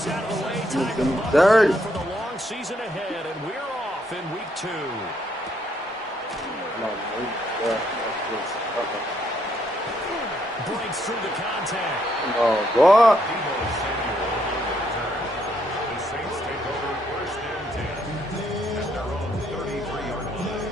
gets out of the way. Time to buckle dirty for the long season ahead, and we're off in week 2. Breaks through the contact. Oh, boy. The Saints take over 1st and 10 at their own 33-yard line.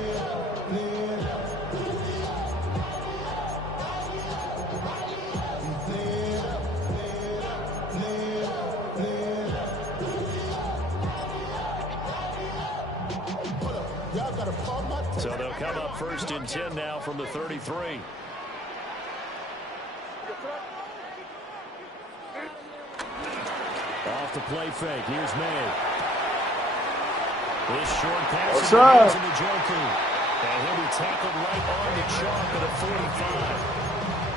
So they'll come up 1st and 10 now from the 33. Off the play fake. Here's May. This short pass is to Njoku. And he'll be tackled right on the chalk at a 45.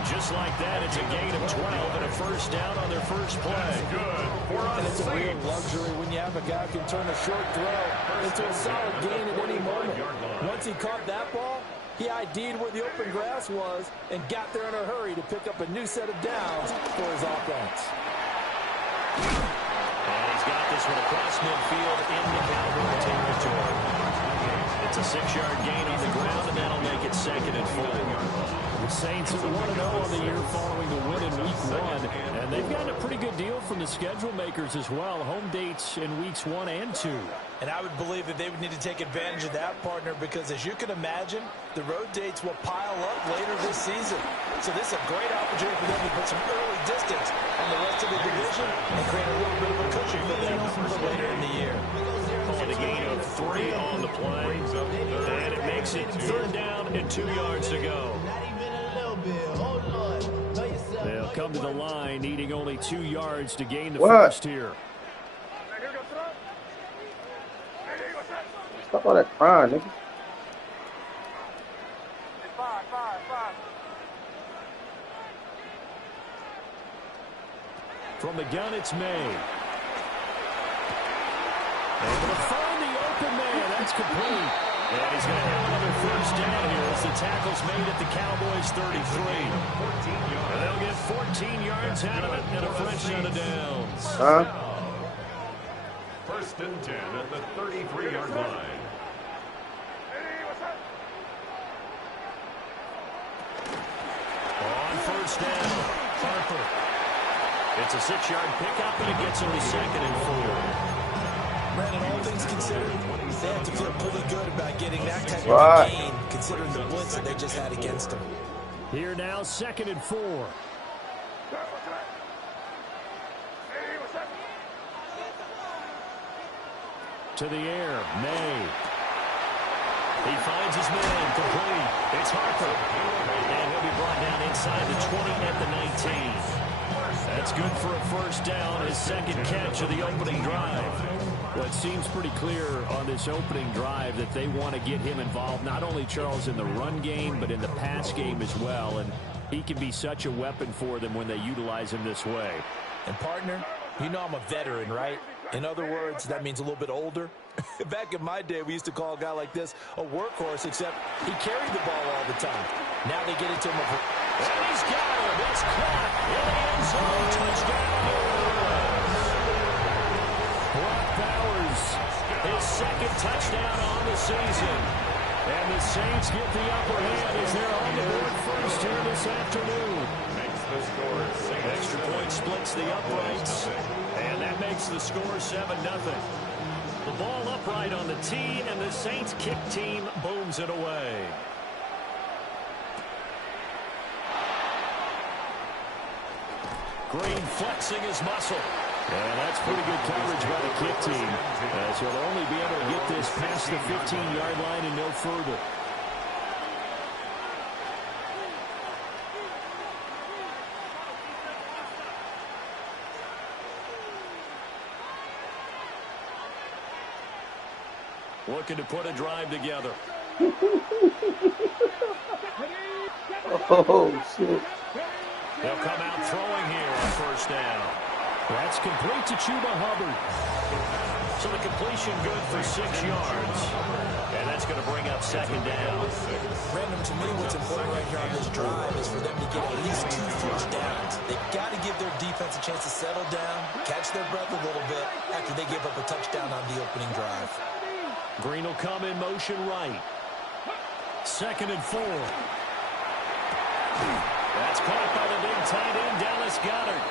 Just like that, it's a gain of 12 and a 1st down on their first play. Good. And it's a real luxury when you have a guy who can turn a short throw into a solid gain at any moment. Once he caught that ball, he ID'd where the open grass was and got there in a hurry to pick up a new set of downs for his offense. And he's got this one across midfield into Cowboy territory. It's a 6-yard gain on the ground, and that'll make it 2nd and 4. The Saints are 1-0 on the year following the win in week 1, and they've gotten a pretty good deal from the schedule makers as well. Home dates in weeks 1 and 2. And I would believe that they would need to take advantage of that, partner, because as you can imagine, the road dates will pile up later this season. So this is a great opportunity for them to put some early distance on the rest of the division and create a little bit of a cushion for them for later in the year. Calling a gain of 3 on the play, and it makes it 3rd down and 2 yards to go. They'll come to the line, needing only 2 yards to gain the first here. Stop all that crying, nigga. From the gun, it's May. Able to find the open man. That's complete. And he's going to have another 1st down here as the tackle's made at the Cowboys' 33. And they'll get 14 yards out of it and a fresh set of downs. 1st and 10 at the 33-yard line. On 1st down, Harper. It's a 6-yard pickup, and it gets him to 2nd and 4. Brandon, all things considered, they have to feel pretty good about getting that type of a gain, considering the blitz that they just had against them. Here now, 2nd and 4. To the air, May. He finds his man, complete. It's Harper. And he'll be brought down inside the 20 at the 19. That's good for a 1st down, his 2nd catch of the opening drive. Well, it seems pretty clear on this opening drive that they want to get him involved, not only, Charles, in the run game, but in the pass game as well. And he can be such a weapon for them when they utilize him this way. And, partner, you know I'm a veteran, right? In other words, that means a little bit older. Back in my day, we used to call a guy like this a workhorse, except he carried the ball all the time. Now they get it to him. And he's got him. It's caught in the end zone. Touchdown. Brock Bowers, his 2nd touchdown on the season. And the Saints get the upper hand as they're on the board first here this afternoon. Makes the score 6. Extra point splits the uprights. And that makes the score 7-0. The ball upright on the tee, and the Saints kick team booms it away. Green flexing his muscle. And that's pretty good coverage by the kick team, as he'll only be able to get this past the 15-yard line and no further. Looking to put a drive together. Oh, shit. They'll come out throwing here on 1st down. That's complete to Chuba Hubbard. So the completion good for 6 yards. And that's going to bring up 2nd down. Random, to me, what's important right here on this drive is for them to get at least 2 first downs. They've got to give their defense a chance to settle down, catch their breath a little after they give up a touchdown on the opening drive. Green will come in motion right. 2nd and 4. That's caught by the big tight end, Dallas Goedert.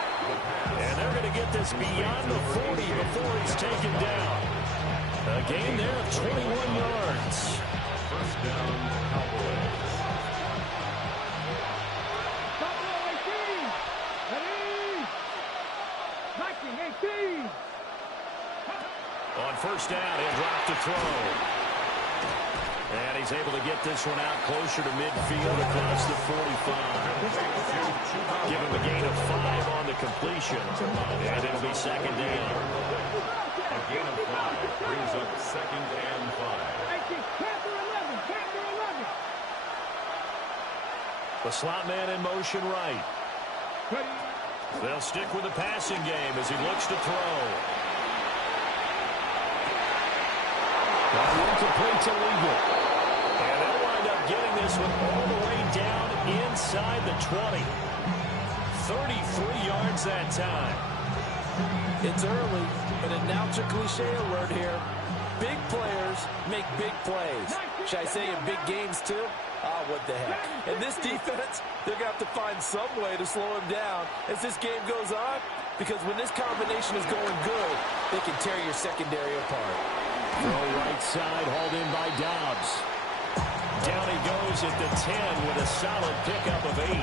And they're going to get this beyond the 40 before he's taken down. A gain there of 21 yards. First down, Cowboys. On first down, he'll drop to throw. And he's able to get this one out closer to midfield across the 45. Give him a gain of 5 on the completion. And it'll be 2nd down. A gain of 5 brings up 2nd and 5. The slot man in motion right. They'll stick with the passing game as he looks to throw. Incomplete to Legal. And they'll wind up getting this one all the way down inside the 20. 33 yards that time. It's early, but a now cliche alert here. Big players make big plays. Should I say in big games too? Ah, what the heck. And this defense, they're going to have to find some way to slow him down as this game goes on, because when this combination is going good, they can tear your secondary apart. Throw right side, hauled in by Dobbs. Down he goes at the 10 with a solid pickup of 8.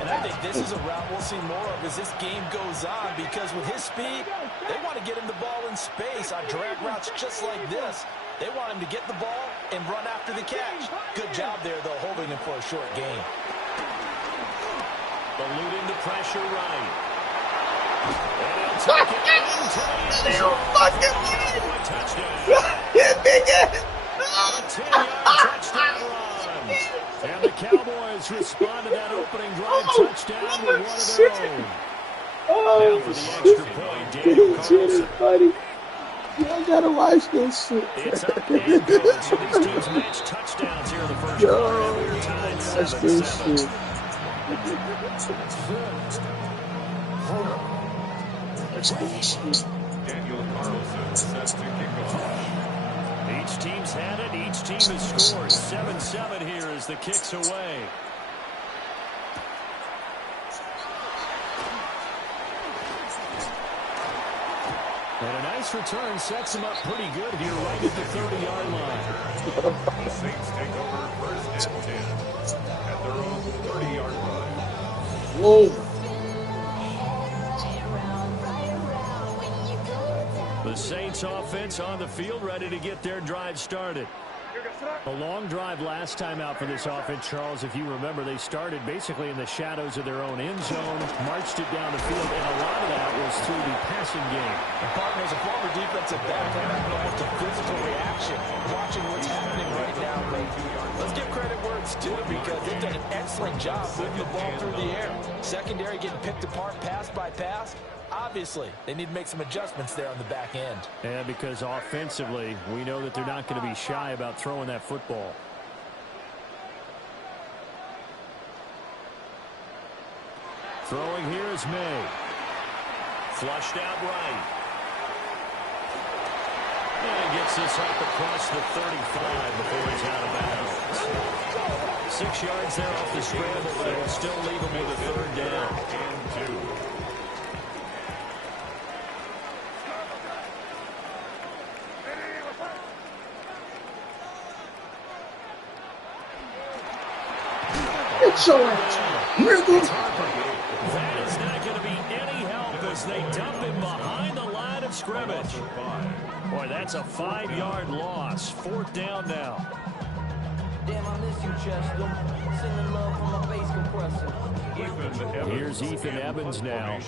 And I think this is a route we'll see more of as this game goes on, because with his speed, they want to get him the ball in space on drag routes just like this. They want him to get the ball and run after the catch. Good job there, though, holding him for a short gain. Eluding the pressure right. And he'll take it into the end zone. Touchdown. Big ass. A 10-yard touchdown run. And the Cowboys respond to that opening drive touchdown with one of their own. Now for the extra point, Daniel Carlson. Buddy. I gotta watch this shit. It's up and good. So these teams match touchdowns here in the first quarter. And we're tied 7-7. Daniel Carlson set to kick off. Each team's had it. Each team has scored. 7-7 here as the kick's away. And a nice return sets him up pretty good here right at the 30-yard line. The Saints take over 1st and 10 at their own 30-yard line. Whoa. The Saints offense on the field ready to get their drive started. A long drive last time out for this offense, Charles. If you remember, they started basically in the shadows of their own end zone, marched it down the field, and a lot of that was through the passing game. And partners, a former defensive back, I'm having almost a physical reaction watching what's happening right now. But let's give credit where it's due, because they've done an excellent job moving the ball through the air. Secondary getting picked apart pass by pass. Obviously, they need to make some adjustments there on the back end. And because offensively, we know that they're not going to be shy about throwing that football. Throwing here is May. Flushed out right. And gets this up across the 35 before he's out of bounds. 6 yards there off the scramble, but it'll still leave him with a 3rd down. And 2. Show it. That is not going to be any help as they dump him behind the line of scrimmage. Boy, that's a 5-yard loss. 4th down now. Damn, I miss you, Chester. Sending love from my bass compressor. Here's Ethan Evans now.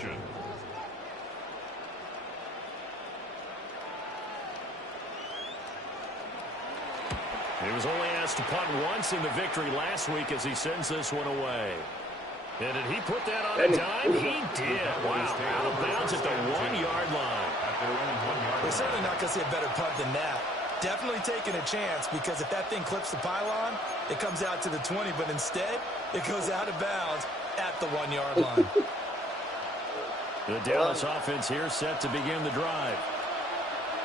He was only asked to punt once in the victory last week as he sends this one away. And did he put that on a dime? He did. Wow. Out of bounds at the 1-yard line. We're certainly not going to see a better punt than that. Definitely taking a chance, because if that thing clips the pylon, it comes out to the 20, but instead, it goes out of bounds at the 1-yard line. The Dallas offense here set to begin the drive.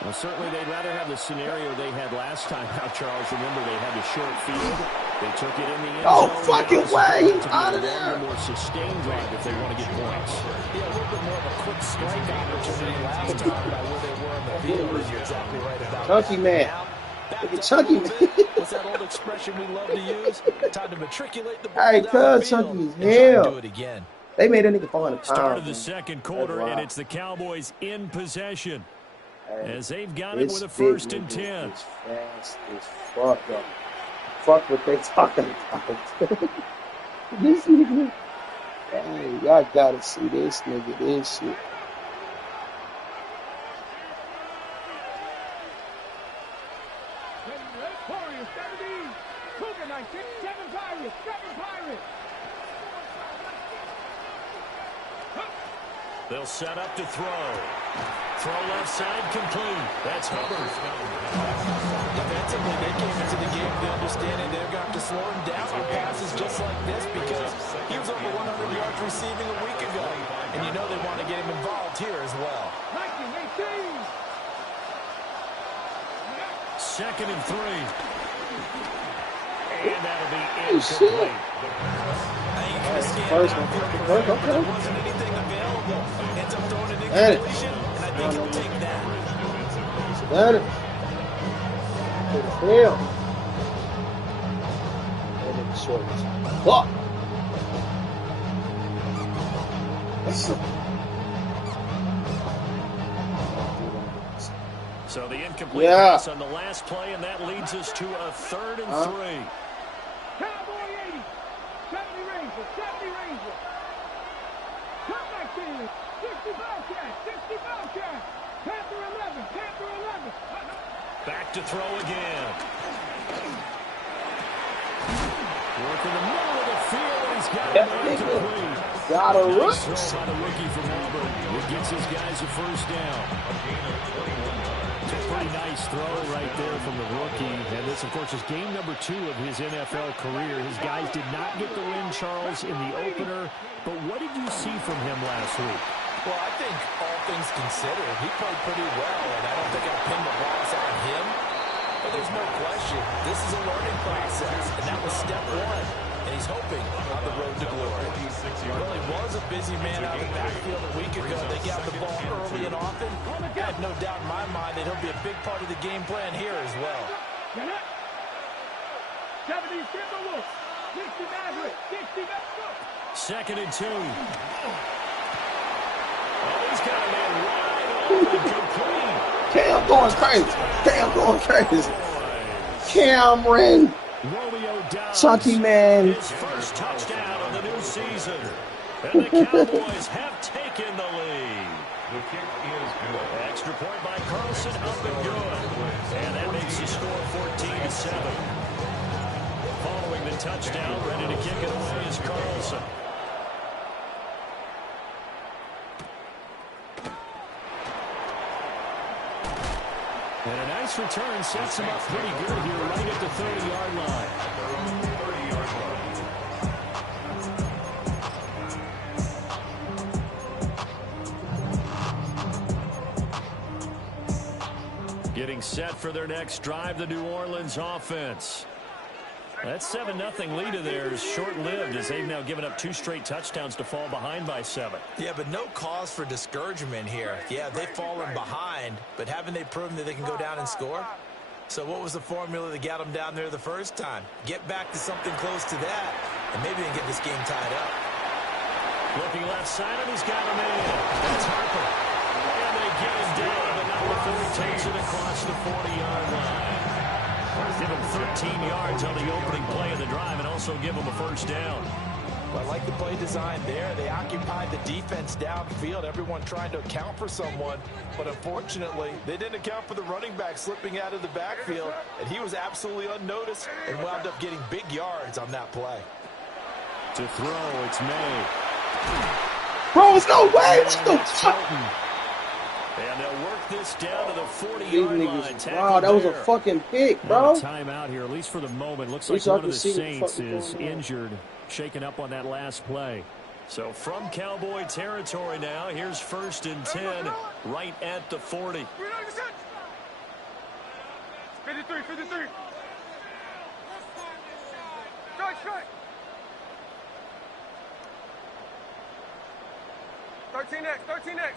Well, certainly they'd rather have the scenario they had last time out, Charles. Remember, they had the short field. They took it in the end Oh, zone. fucking way! Out of A there! more sustained drive if they want to get points. Yeah, a little bit more of a quick strike opportunity last time by where they were on the field. You're exactly right about Chunky that. man. Now, Look at Chunky man. what's that old expression we love to use? Time to matriculate the ball Hey, down the cuz field Chunky is and try and hell. do it again. They made that nigga fall in the Start pound. of the second quarter, and it's the Cowboys in possession. As they've got it with a 1st and 10. It's fast as fuck, though. Fuck what they talking about. This nigga. Hey, y'all gotta see this nigga. This shit. They'll set up to throw. Throw left side complete. That's Hubbard. Defensively, they came into the game with the understanding they're going to have to slow him down on passes just like this because he was over 100 yards receiving a week ago. And you know they want to get him involved here as well. 2nd and 3. And that'll be incomplete. First one. Okay. There wasn't anything available. Ends up throwing an incompletion, and I think he'll take that. Got it. Hell. That nigga short as fuck. So the incomplete pass on the last play, and that leads us to a 3rd and 3. Cowboy 80. 70 Ranger. 70 Ranger. Come back in. 60 Bobcat. 60 Bobcat. Panther 11. Panther 11. Back to throw again. Work in the middle of the field, and he's got it incomplete. Got a Nice rush. throw by the rookie from Auburn. It gets his guys a 1st down. It's a pretty nice throw right there from the rookie. And this, of course, is game number 2 of his NFL career. His guys did not get the win, Charles, in the opener. But what did you see from him last week? Well, I think all things considered, he played pretty well, and I don't think I'll pin the loss on him. But there's no question, this is a learning process, and that was step 1. And he's hoping on the road to glory. Well, he was a busy man out of the backfield a week ago. They got the ball early and often. I have no doubt in my mind that he'll be a big part of the game plan here as well. 70 Timberwolves. 60 Maverick. 60 Maverick. 2nd and 2. Oh, he's got a man wide open, complete. Cam going crazy. Cam going crazy. Cameron. Romeo Dobbs, Chunky man. his first touchdown of the new season. And the Cowboys have taken the lead. The kick is good. Extra point by Carlson, up and good. And that makes the score 14-7. Following the touchdown, ready to kick it away is Carlson. And a nice return sets him up pretty good here right at the 30-yard line. Getting set for their next drive, the New Orleans offense. That 7-0 lead of theirs short-lived as they've now given up 2 straight touchdowns to fall behind by 7. Yeah, but no cause for discouragement here. Yeah, they've fallen behind, but haven't they proven that they can go down and score? So what was the formula that got them down there the first time? Get back to something close to that, and maybe they can get this game tied up. Looking left side, and he's got him in. That's Harper. And they get him down, but not before he takes it across the 40-yard line. Give him 13 yards on the opening play of the drive and also give him a 1st down. Well, I like the play design there. They occupied the defense downfield, everyone trying to account for someone. But unfortunately, they didn't account for the running back slipping out of the backfield, and he was absolutely unnoticed and wound up getting big yards on that play. To throw, it's May. Bro, it's no way. What the fuck? And they'll work this down to the 40-yard line. Wow, that was a fucking pick, bro. Timeout here, at least for the moment. Looks like Least I one of can the see what the Saints fuck is is going on. injured, shaken up on that last play. So from Cowboy territory now, here's 1st and 10 right at the 40. 53, 53. Strike. 13X.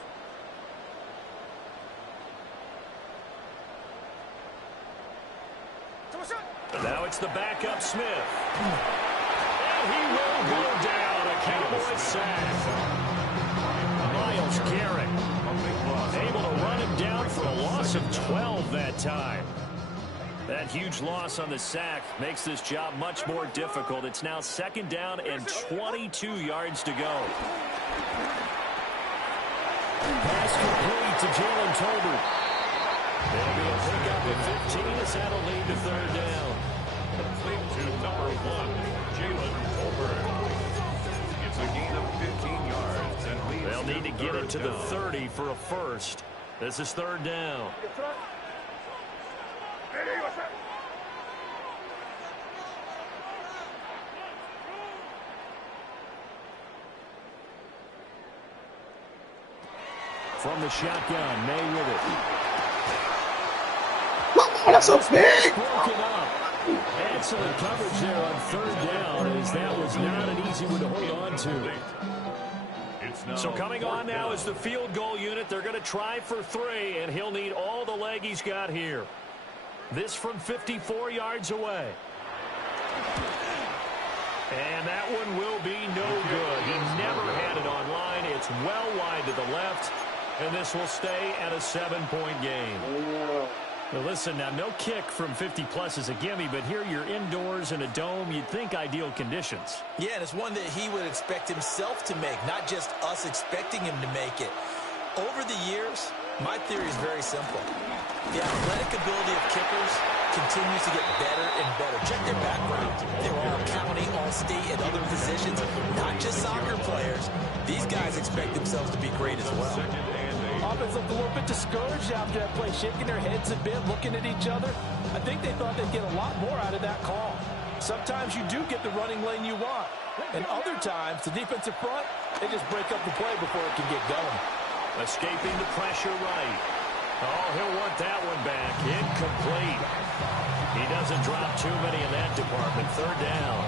Now it's the backup Smith. And he will go down. A Cowboy sack. Myles Garrett able to run him down for a loss of 12 that time. That huge loss on the sack makes this job much more difficult. It's now 2nd down and 22 yards to go. Pass complete to Jalen Tolbert. It'll be a pickup at 15 as that'll lead to 3rd down. Complete to number 1, Jalen Tolbert. It's a gain of 15 yards and leads. They'll need to get it to the 30 for a first. This is 3rd down. From the shotgun, May with it. That's so big. Broken up. Excellent coverage there on 3rd down, as that was not an easy one to hold on to. So coming on now is the field goal unit. They're going to try for 3, and he'll need all the leg he's got here. This from 54 yards away. And that one will be no good. He never had it on line. It's well wide to the left. And this will stay at a 7-point game. Now listen, now no kick from 50-plus is a gimme, but here you're indoors in a dome. You'd think ideal conditions. Yeah, and it's one that he would expect himself to make, not just us expecting him to make it. Over the years, my theory is very simple. The athletic ability of kickers continues to get better and better. Check their background. They're all county, all state, and other positions, not just soccer players. These guys expect themselves to be great as well. Offense looked a little bit discouraged after that play, shaking their heads a bit, looking at each other. I think they thought they'd get a lot more out of that call. Sometimes you do get the running lane you want, and other times, the defensive front, they just break up the play before it can get going. Escaping the pressure right. Oh, he'll want that one back. Incomplete. He doesn't drop too many in that department. 3rd down.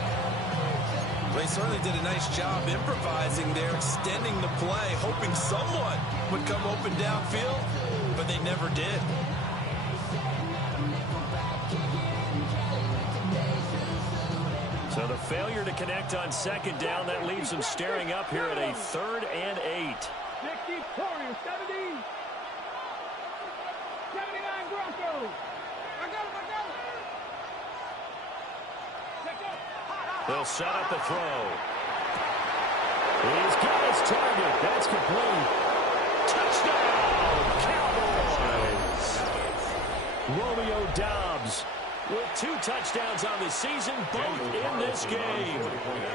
They certainly did a nice job improvising there, extending the play, hoping someone would come open downfield, but they never did. So the failure to connect on 2nd down, that leaves them staring up here at a 3rd and 8. 60, Warriors, 70. 79 Broncos. I got him. They'll set up the throw. He's got his target. That's complete. Touchdown, Cowboys. Romeo Doubs with 2 touchdowns on the season, both in this game.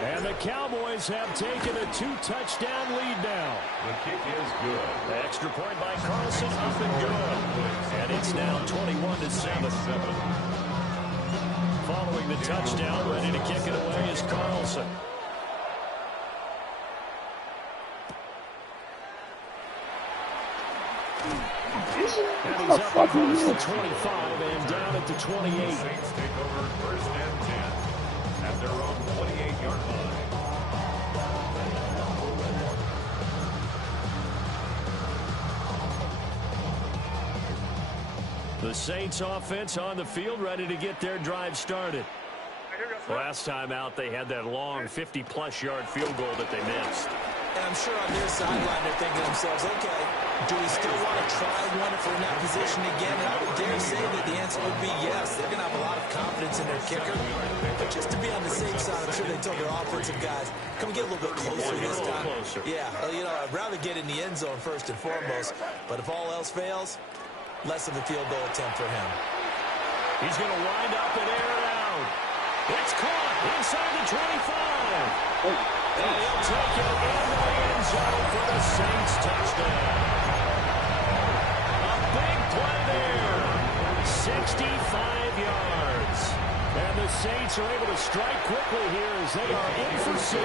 And the Cowboys have taken a 2-touchdown lead now. The kick is good. The extra point by Carlson, up and good. And it's now 21-7. Following the touchdown, ready to kick it away is Carlson. And he's up across the 25 and down at the 28. The Saints take over 1st and 10 at their own 28-yard line. The Saints offense on the field, ready to get their drive started. Last time out, they had that long 50-plus yard field goal that they missed. And I'm sure on their sideline they're thinking to themselves, okay, do we still want to try one if we're in that position again? And I would dare say that the answer would be yes. They're going to have a lot of confidence in their kicker. But just to be on the safe side, I'm sure they told their offensive guys, come get a little bit closer this time. Yeah, you know, I'd rather get in the end zone first and foremost. But if all else fails, less of a field goal attempt for him. He's going to wind up and air it out. It's caught inside the 25. And he'll take it in the end zone for the Saints touchdown. A big play there. 65 yards. And the Saints are able to strike quickly here as they are in for 6.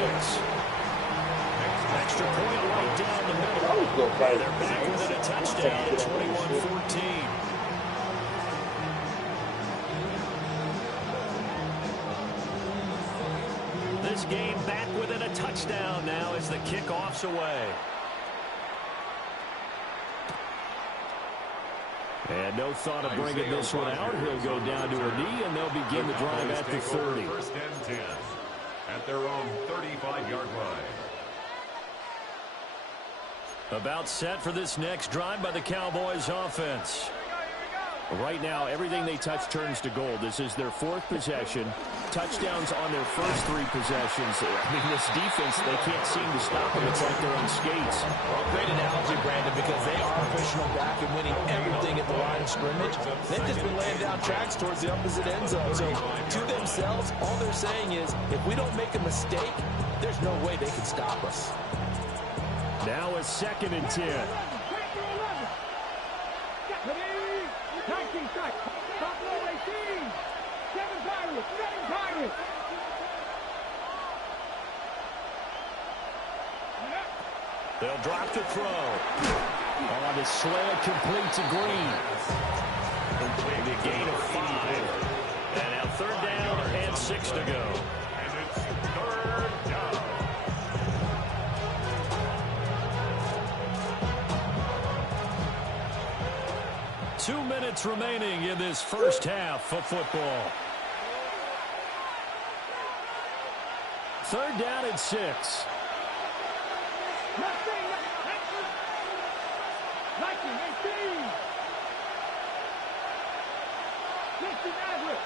extra point right down the middle. I would go And fight. they're back within a touchdown at 21-14. This game back within a touchdown now as the kickoff's away. And no thought of bringing this one out. He'll go down to a knee, and they'll begin the drive at the 30. First and 10 at their own 35-yard line. About set for this next drive by the Cowboys offense. Right now, everything they touch turns to gold. This is their fourth possession. Touchdowns on their first three possessions. I mean, this defense, they can't seem to stop them. It's like they're on skates. Well, great analogy, Brandon, because they are pushing them back and winning everything at the line of scrimmage. They've just been laying down tracks towards the opposite end zone. So, to themselves, all they're saying is, if we don't make a mistake, there's no way they can stop us. Now a 2nd and 10. 19 strike. Buffalo 18. 7 Pirates. 7 Pirates. They'll drop to throw. On the slant, complete to Green. Maybe a gain of 5. And now 3rd down and 6 to go. And it's 3rd down. Two minutes remaining in this first half of football. 3rd down and 6.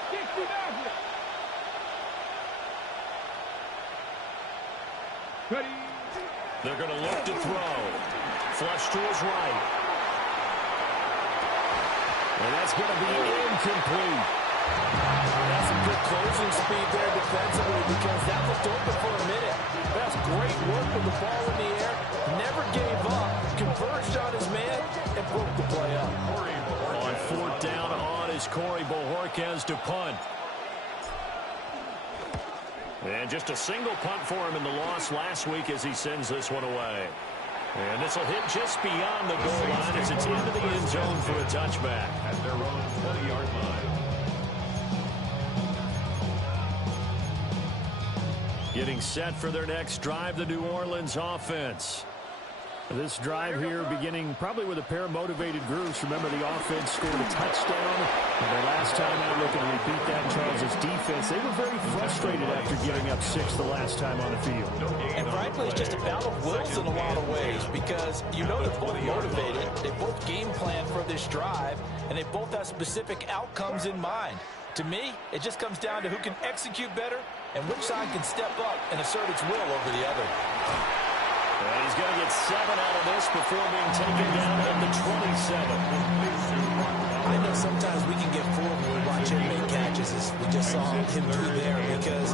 60 Ready. They're going to look to throw. Flush to his right. And that's going to be incomplete. That's some good closing speed there defensively because that was open for a minute. That's great work with the ball in the air. Never gave up. Converged on his man and broke the play up. On 4th down on is Corey Bojorquez to punt. And just a single punt for him in the loss last week as he sends this one away. And this will hit just beyond the goal line as it's into the end zone for a touchback. At their own 20-yard line. Getting set for their next drive, the New Orleans offense. This drive here beginning probably with a pair of motivated groups. Remember, the offense scored a touchdown. And the last time out looking to repeat that, Charles' defense, they were very frustrated after giving up 6 the last time on the field. And frankly, it's just a battle of wills in a lot of ways because you know they're both motivated. They both game plan for this drive, and they both have specific outcomes in mind. To me, it just comes down to who can execute better and which side can step up and assert its will over the other. And he's going to get 7 out of this before being taken down at the 27. I know sometimes we can get fooled when we watch him make catches, as we just saw him do there, because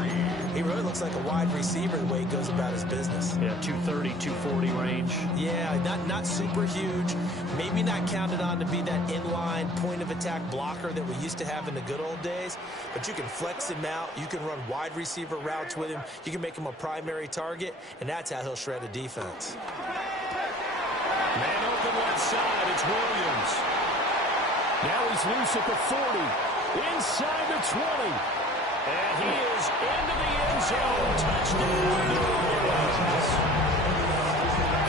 he really looks like a wide receiver the way he goes about his business. Yeah, 230, 240 range. Yeah, not super huge. Maybe not counted on to be that inline point-of-attack blocker that we used to have in the good old days, but you can flex him out. You can run wide receiver routes with him. You can make him a primary target, and that's how he'll shred a defense. Man open left side, it's Williams. Now he's loose at the 40, inside the 20. And he is into the end zone. Touchdown, New Orleans.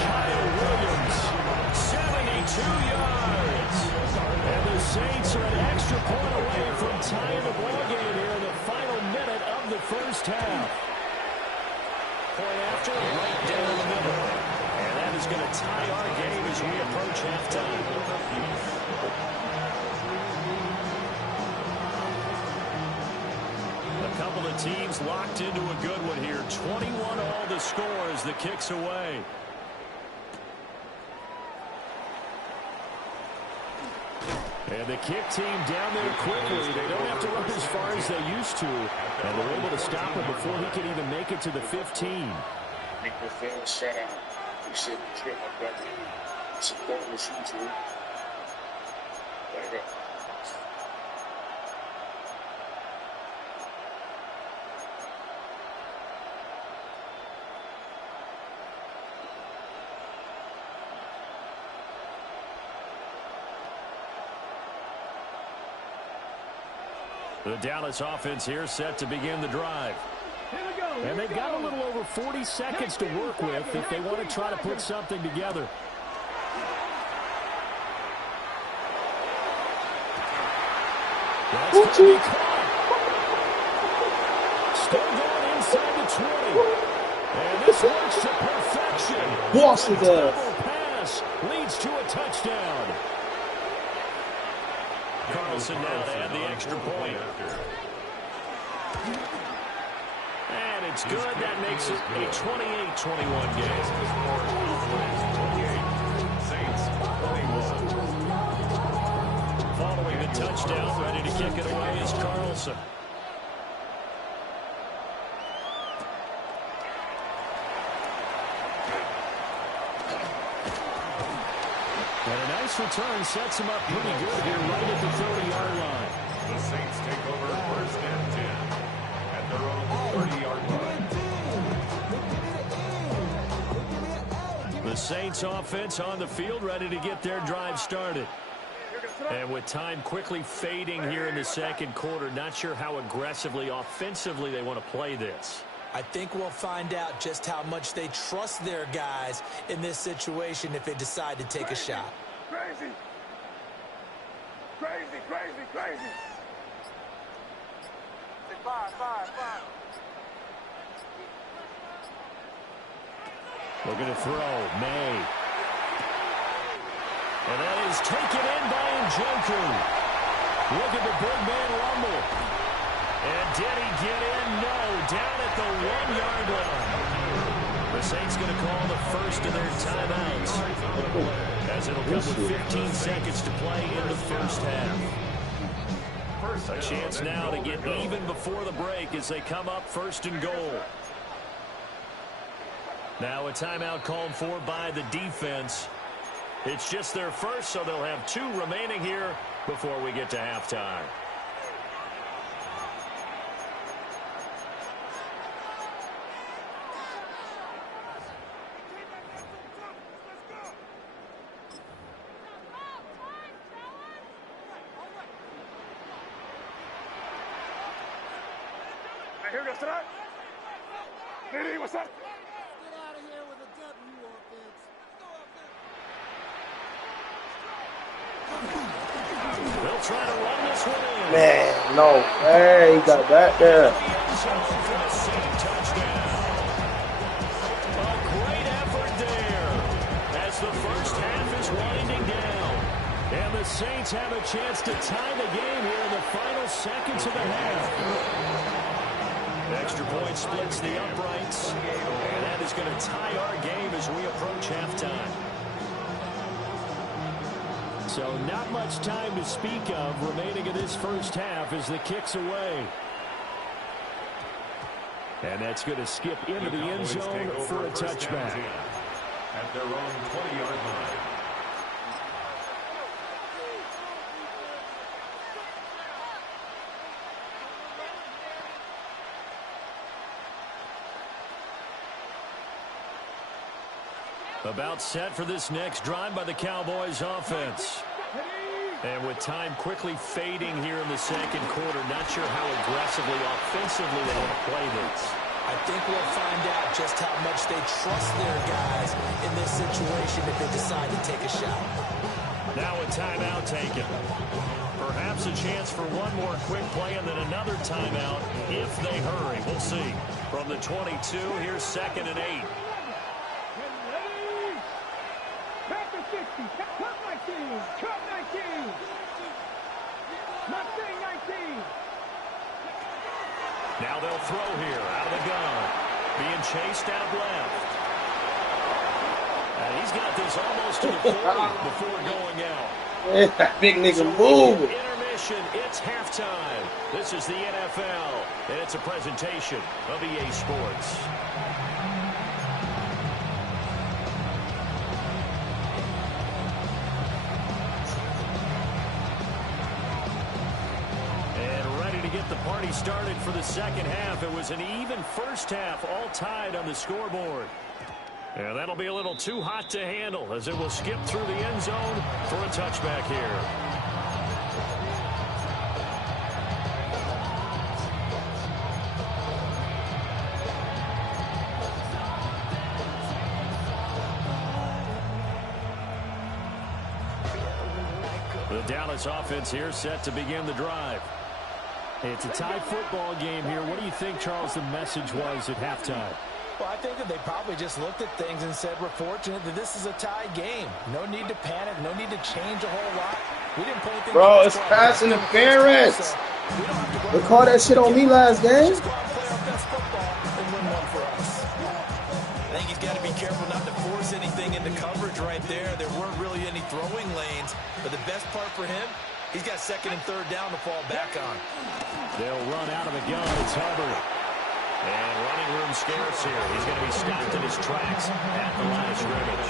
Kyle Williams, 72 yards. And the Saints are an extra point away from tying the ball game here in the final minute of the first half. Point after, right down the middle. And that is going to tie our game as we approach halftime. A couple of teams locked into a good one here. 21 all the score as the kick's away. And the kick team down there quickly. They don't have to run as far as they used to. And they're able to stop him before he can even make it to the 15. Make the film shut out. You should trip my brother. Support the shooter. The Dallas offense here set to begin the drive. And they've got a little over 40 seconds to work with if they want to try to put something together. That's going to be caught. Still going inside the 20. And this works to perfection. Washington. Pass leads to a touchdown. Carlson now to add the extra point. And it's good. That makes it a 28-21 game. Following the touchdown, ready to kick it away is Carlson. And a nice return sets him up pretty good here right at the 30-yard line. The Saints take over first and 10 at their own 30-yard line. The Saints offense on the field ready to get their drive started. And with time quickly fading here in the second quarter, not sure how aggressively, offensively they want to play this. I think we'll find out just how much they trust their guys in this situation if they decide to take a shot. Crazy. Crazy, crazy, crazy. Five. Looking to throw, May. And that is taken in by Njoku. Look at the big man rumble. And did he get in? No, down at the 1-yard line. The Saints going to call the first of their timeouts, as it'll come with 15 seconds to play in the first half. A chance now to get even before the break as they come up first and goal. Now a timeout called for by the defense. It's just their first, so they'll have 2 remaining here before we get to halftime. Here goes tonight. Diddy, what's up? Get out of here with a W offense. They'll try to run this one in. Man, no. Hey, he got back there. A great effort there as the first half is winding down. And the Saints have a chance to tie the game here in the final seconds of the half. Extra point splits the uprights, and that is going to tie our game as we approach halftime. So not much time to speak of remaining in this first half as the kick's away. And that's going to skip into the end zone for a touchback. At their own 20-yard line. About set for this next drive by the Cowboys offense. And with time quickly fading here in the second quarter, not sure how aggressively, offensively they want to play this. I think we'll find out just how much they trust their guys in this situation if they decide to take a shot. Now a timeout taken. Perhaps a chance for one more quick play and then another timeout if they hurry. We'll see. From the 22, here's 2nd and 8. Back to 60. Cut 19. Cut 19. Mustang 19. Now they'll throw here out of the gun. Being chased out left. And he's got this almost to the 40 before going out. Big nigga So moving. intermission, it's halftime. This is the NFL, and it's a presentation of EA Sports. Get the party started for the second half. It was an even first half, all tied on the scoreboard. And that'll be a little too hot to handle as it will skip through the end zone for a touchback here. The Dallas offense here set to begin the drive. It's a tie football game here. What do you think, Charles, the message was at halftime? Well, I think that they probably just looked at things and said, we're fortunate that this is a tie game. No need to panic. No need to change a whole lot. We didn't put anything. Bro, it's pass interference. They called that shit on me last game. Just go out and play our best football and win one for us. I think he's got to be careful not to force anything into coverage right there. There weren't really any throwing lanes. But the best part for him, he's got second and third down to fall back on. They'll run out of the gun. It's Hubbard. And running room scarce here. He's going to be stopped in his tracks at the line of scrimmage.